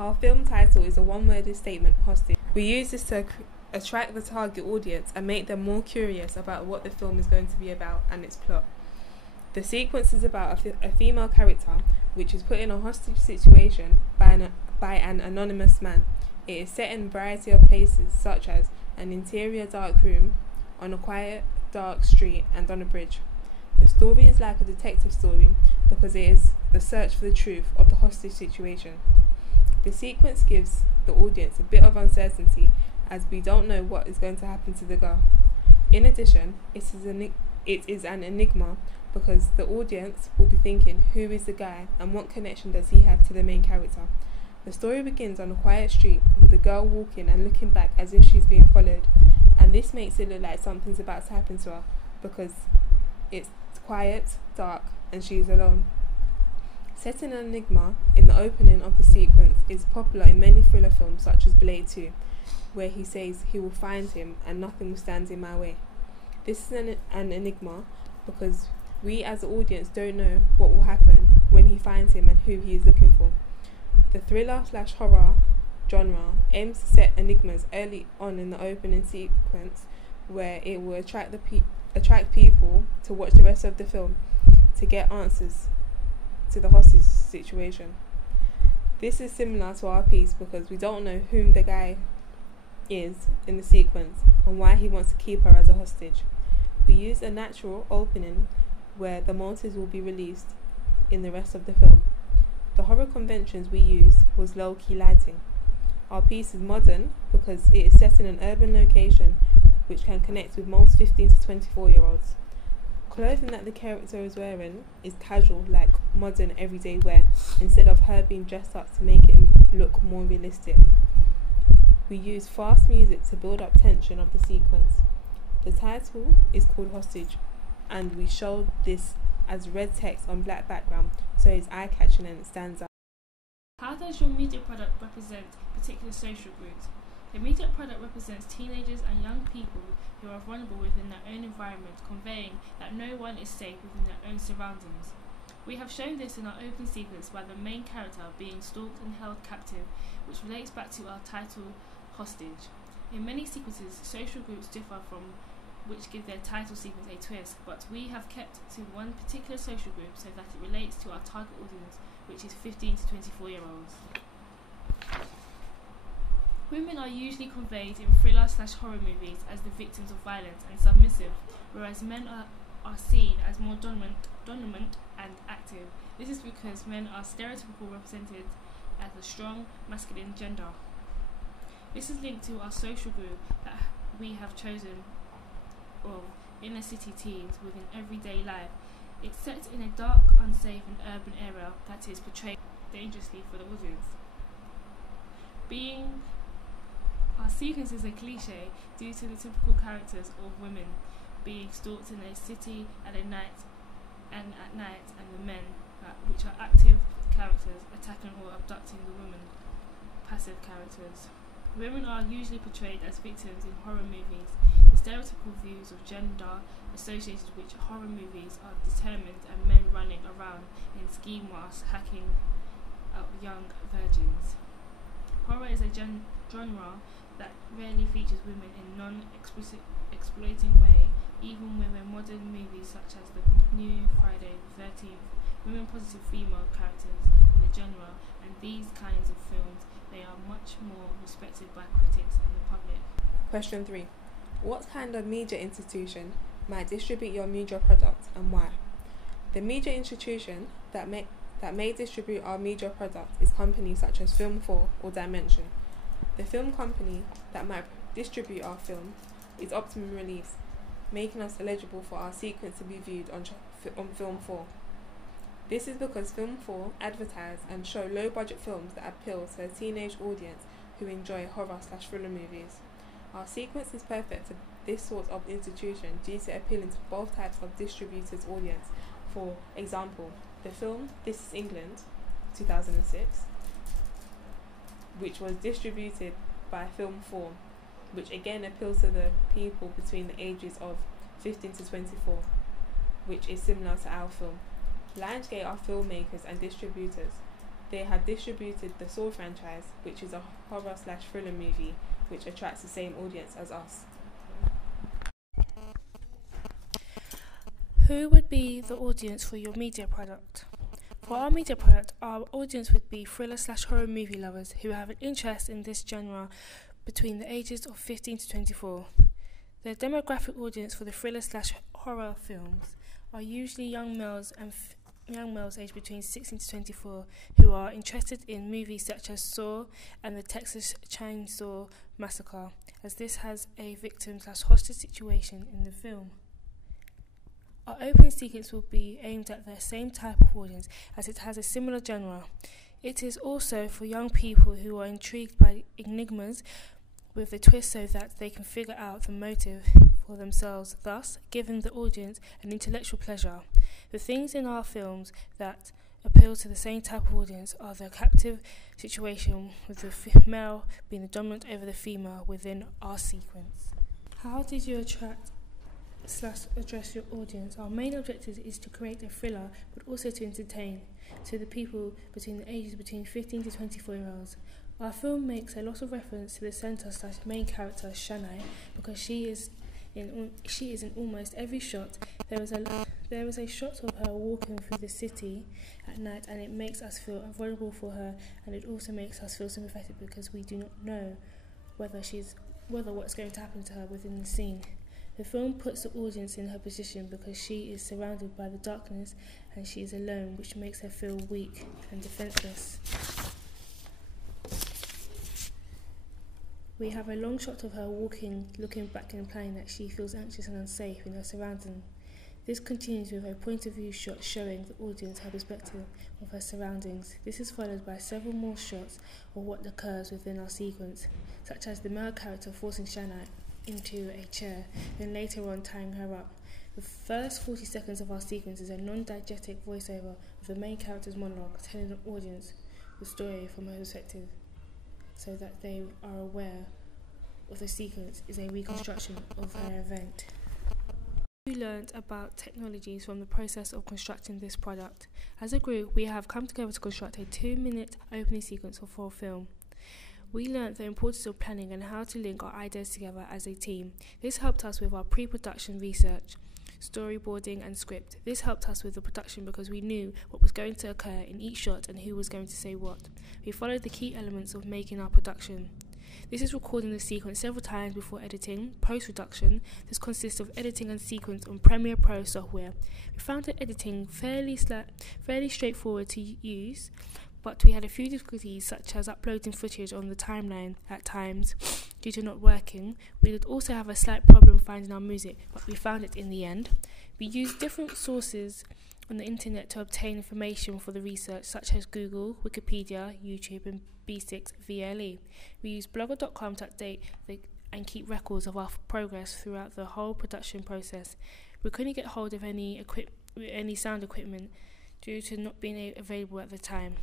Our film title is a one-worded statement, hostage. We use this to attract the target audience and make them more curious about what the film is going to be about and its plot. The sequence is about a female character which is put in a hostage situation by an anonymous man. It is set in a variety of places, such as an interior dark room, on a quiet dark street, and on a bridge. The story is like a detective story because it is the search for the truth of the hostage situation. The sequence gives the audience a bit of uncertainty as we don't know what is going to happen to the girl. In addition, it is an enigma because the audience will be thinking, who is the guy and what connection does he have to the main character? The story begins on a quiet street with a girl walking and looking back as if she's being followed, and this makes it look like something's about to happen to her because it's quiet, dark, and she's alone. Setting an enigma in the opening of the sequence is popular in many thriller films such as Blade 2, where he says he will find him and nothing will stand in my way. This is an enigma because we as the audience don't know what will happen when he finds him and who he is looking for. The thriller/horror genre aims to set enigmas early on in the opening sequence where it will attract people to watch the rest of the film to get answers to the hostage situation. This is similar to our piece because we don't know whom the guy is in the sequence and why he wants to keep her as a hostage. We use a natural opening where the motives will be released in the rest of the film. The horror conventions we used was low-key lighting. Our piece is modern because it is set in an urban location which can connect with most 15 to 24-year-olds. Clothing that the character is wearing is casual, like modern everyday wear, instead of her being dressed up to make it look more realistic. We use fast music to build up tension of the sequence. The title is called Hostage, and we showed this as red text on black background so it's eye-catching and it stands out. How does your media product represent particular social groups? The media product represents teenagers and young people who are vulnerable within their own environment, conveying that no one is safe within their own surroundings. We have shown this in our open sequence by the main character being stalked and held captive, which relates back to our title, Hostage. In many sequences, social groups differ from which give their title sequence a twist, but we have kept to one particular social group so that it relates to our target audience, which is 15 to 24-year-olds. Women are usually conveyed in thriller/horror movies as the victims of violence and submissive, whereas men are seen as more dominant and active. This is because men are stereotypically represented as a strong, masculine gender. This is linked to our social group that we have chosen of inner city teens within everyday life. It's set in a dark, unsafe and urban area that is portrayed dangerously for the audience. Our sequence is a cliche due to the typical characters of women being stalked in a city at night, and the men, which are active characters, attacking or abducting the women, passive characters. Women are usually portrayed as victims in horror movies. The stereotypical views of gender associated with horror movies are determined and men running around in ski masks hacking up young virgins. Horror is a genre that rarely features women in non-exploiting way, even within modern movies such as the new Friday the 13th, women-positive female characters in the genre, and these kinds of films, they are much more respected by critics and the public. Question 3. What kind of media institution might distribute your media product and why? The media institution that may distribute our media product is companies such as Film 4 or Dimension. The film company that might distribute our film is Optimum Release, making us eligible for our sequence to be viewed on Film 4. This is because Film 4 advertise and show low-budget films that appeal to a teenage audience who enjoy horror/thriller movies. Our sequence is perfect for this sort of institution due to appealing to both types of distributors' audience. For example, the film This Is England, 2006, which was distributed by Film 4, which again appeals to the people between the ages of 15 to 24, which is similar to our film. Lionsgate are filmmakers and distributors. They have distributed the Saw franchise, which is a horror/thriller movie which attracts the same audience as us. Who would be the audience for your media product? For our media product, our audience would be thriller/horror movie lovers who have an interest in this genre between the ages of 15 to 24. The demographic audience for the thriller/horror films are usually young males and young males aged between 16 to 24 who are interested in movies such as Saw and the Texas Chainsaw Massacre, as this has a victim/hostage situation in the film. Our opening sequence will be aimed at the same type of audience as it has a similar genre. It is also for young people who are intrigued by enigmas with a twist so that they can figure out the motive for themselves, thus giving the audience an intellectual pleasure. The things in our films that appeal to the same type of audience are the captive situation with the male being the dominant over the female within our sequence. How did you attract/address your audience? Our main objective is to create a thriller but also to entertain to the people between the ages between 15 to 24 year olds. Our film makes a lot of reference to the centre/main character Shanae because she is in almost every shot. There is a shot of her walking through the city at night, and it makes us feel vulnerable for her, and it also makes us feel sympathetic because we do not know whether what's going to happen to her within the scene. The film puts the audience in her position because she is surrounded by the darkness and she is alone, which makes her feel weak and defenseless. We have a long shot of her walking, looking back and implying that she feels anxious and unsafe in her surroundings. This continues with a point of view shot showing the audience her perspective of her surroundings. This is followed by several more shots of what occurs within our sequence, such as the male character forcing Shanae into a chair, then later on tying her up. The first 40 seconds of our sequence is a non-diegetic voiceover of the main character's monologue, telling the audience the story from her perspective, so that they are aware of the sequence is a reconstruction of her event. We learned about technologies from the process of constructing this product. As a group, we have come together to construct a 2-minute opening sequence for a film. We learned the importance of planning and how to link our ideas together as a team. This helped us with our pre-production research, storyboarding and script. This helped us with the production because we knew what was going to occur in each shot and who was going to say what. We followed the key elements of making our production. This is recording the sequence several times before editing. Post-production, this consists of editing and sequence on Premiere Pro software. We found the editing fairly straightforward to use, but we had a few difficulties such as uploading footage on the timeline at times due to not working. We did also have a slight problem finding our music, but we found it in the end. We used different sources on the internet to obtain information for the research, such as Google, Wikipedia, YouTube and B6 VLE. We used blogger.com to update and keep records of our progress throughout the whole production process. We couldn't get hold of any sound equipment due to not being available at the time.